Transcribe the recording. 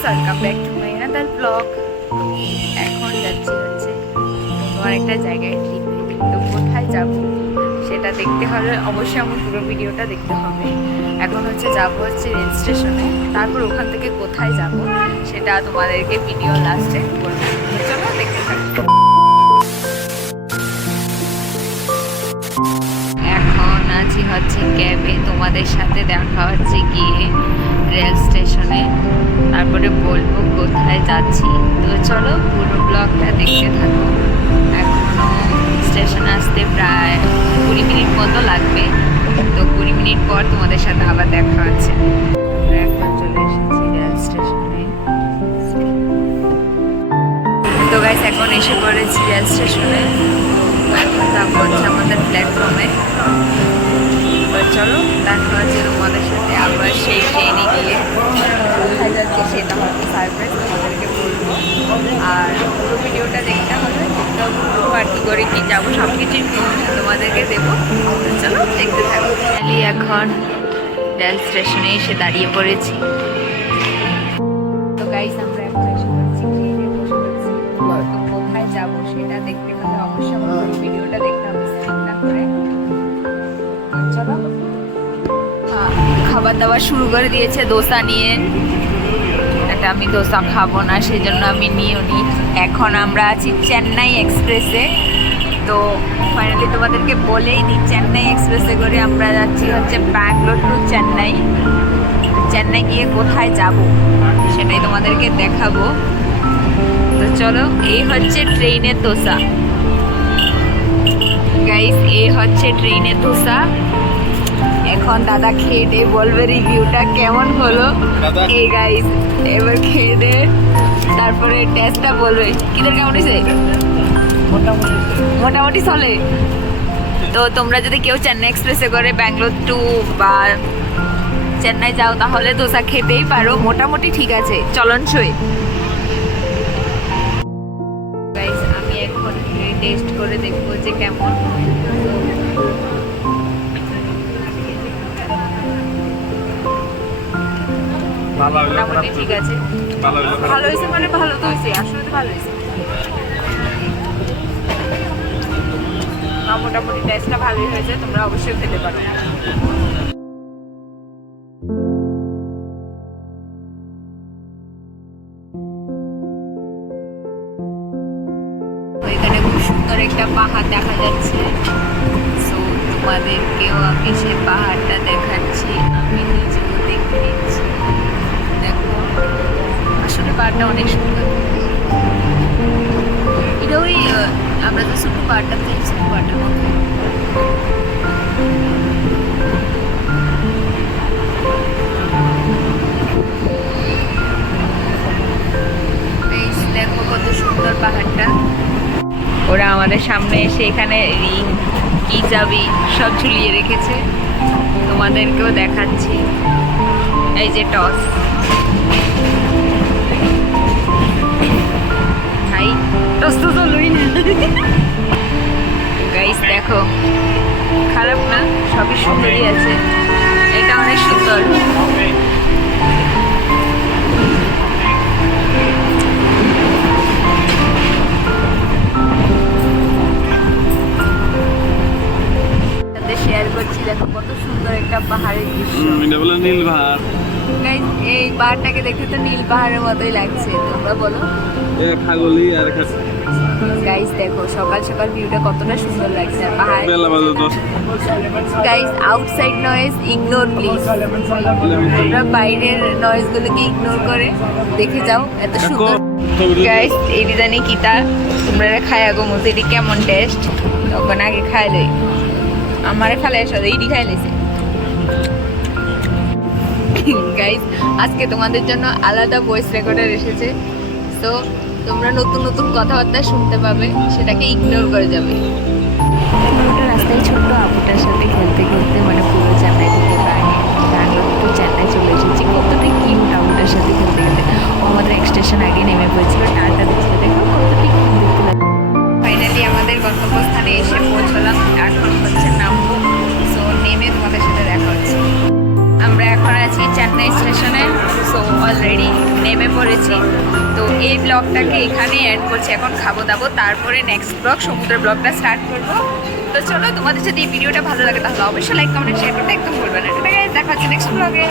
Welcome back to my another blog এখন যাচ্ছি হচ্ছে অন্য একটা জায়গায় ট্রিপে তো কোথায় যাব? সেটা দেখতে হলে অবশ্যই আমার পুরো ভিডিওটা দেখতে হবে। এখন হচ্ছে যাব হচ্ছে রেল স্টেশনে। তারপর ওখান থেকে কোথায় যাব সেটা তোমাদেরকে ভিডিও লাস্টে বলব। চলো দেখতে থাকো। এখন আছি হচ্ছে ক্যাবে তোমাদের সাথে দেখা হচ্ছে গিয়ে রেল স্টেশনে। তারপরে বলব কোথায় যাচ্ছি? তো চলো পুরো ব্লগটা দেখতে থাকো। এখনও স্টেশন আসতে প্রায় কুড়ি মিনিট মতো লাগবে। তো কুড়ি মিনিট পর তোমাদের সাথে আবার দেখা আছে এখন চলে এসেছি রেল স্টেশনে তো এখন এসে পড়েছি রেল স্টেশনে যাব হচ্ছে আমাদের প্ল্যাটফর্মে চলো দেখা হচ্ছে তোমাদের সাথে আবার সেই ট্রেনে গিয়ে। সেটা হয়তো সারপ্রাইজ তোমাদেরকে বলব। আর পুরো ভিডিওটা দেখতে হবে করে যাব সব কিছুই তোমাদেরকে দেবো। চলো দেখতে থাকো। এখন স্টেশনে এসে দাঁড়িয়ে পড়েছি। তো গাইস আমরা এখন কোথায় যাব সেটা দেখতে হলে অবশ্যই ভিডিওটা দেখতে হবে করে। চলো। খাবার দাবার শুরু করে দিয়েছে, দোসা নিয়ে। এটা আমি দোসা খাব না সেই জন্য আমি নিয়েও নি। এখন আমরা আছি চেন্নাই এক্সপ্রেসে। তো ফাইনালি তোমাদেরকে বলেই দিই, চেন্নাই এক্সপ্রেসে করে আমরা যাচ্ছি হচ্ছে ব্যাঙ্গালোর টু চেন্নাই। চেন্নাই গিয়ে কোথায় যাব সেটাই তোমাদেরকে দেখাবো। তো চলো, এই হচ্ছে ট্রেনের দোসা। গাইস এই হচ্ছে ট্রেনের দোসা। এখন দাদা খেয়ে দিয়ে বলবে রিভিউটা কেমন হলো। এই গাইস এবার খেয়ে দে তারপরে টেস্টটা বলবে। কিদের কেমন হয়েছে? মোটামুটি চলে। তো তোমরা যদি কেউ চেন্নাই এক্সপ্রেসে করে ব্যাঙ্গালোর টু বা চেন্নাই যাও তাহলে দোসা খেতেই পারো। মোটামুটি ঠিক আছে চলনসই গাইস আমি এখন টেস্ট করে দেখব যে কেমন মোটামুটি ঠিক আছে। ভালো হয়েছে মানে ভালো তো হয়েছে আসলে তো ভালো হয়েছে মোটামুটি টেস্টটা ভালোই হয়েছে তোমরা অবশ্যই খেতে পারো। এখানে খুব সুন্দর একটা পাহাড় দেখা যাচ্ছে। সো তোমাদেরকেও আমি সেই পাহাড়টা দেখাচ্ছি। আমি পাহাড়টা অনেক সুন্দর। এটা ওই আমরা তো ছোট পাহাড়টা তো ছোট পাহাড়টার মধ্যে। দেখো কত সুন্দর পাহাড়টা। ওরা আমাদের সামনে এসে এখানে রিং, কি যাবি সব ঝুলিয়ে রেখেছে। তোমাদেরকেও দেখাচ্ছি। এই যে টস। একটা পাহাড়ের দৃশ্য। এটা বলে নীল Guys, এই পাহাড়টাকে দেখতে তো নীল পাহাড়ের মতোই লাগছে তোমরা বলো। খাগলি আর গাইস দেখো সকাল সকাল ভিউটা কতটা সুন্দর লাগছে আর পাহাড় বেলা বাজে দশ guys outside noise ignore please তোমরা বাইরের নয়েজ গুলোকে ইগনোর করে দেখে যাও এত সুন্দর। গাইস এটি জানি কিতা তোমরা খাই আগো মতো এটি কেমন টেস্ট তখন আগে খাই লই আমারে খালে সাথে এটি খাই লইছে গাইস আজকে তোমাদের জন্য আলাদা ভয়েস রেকর্ডার এসেছে। তো তোমরা নতুন নতুন কথাবার্তা শুনতে পাবে, সেটাকে ইগনোর করে যাবে। রাস্তায় ছোট্ট আপুটার সাথে খেলতে খেলতে মানে পুরো চেন্নাই থেকে টু এই ব্লগটাকে এখানে অ্যাড করছি। এখন খাব দাবো, তারপরে নেক্সট ব্লগ সমুদ্র ব্লগটা স্টার্ট করব। তো চলো, তোমাদের যদি এই ভিডিওটা ভালো লাগে তাহলে অবশ্যই লাইক কমেন্ট শেয়ার করতে একদম ভুলবে না। দেখা যাচ্ছে নেক্সট ব্লগে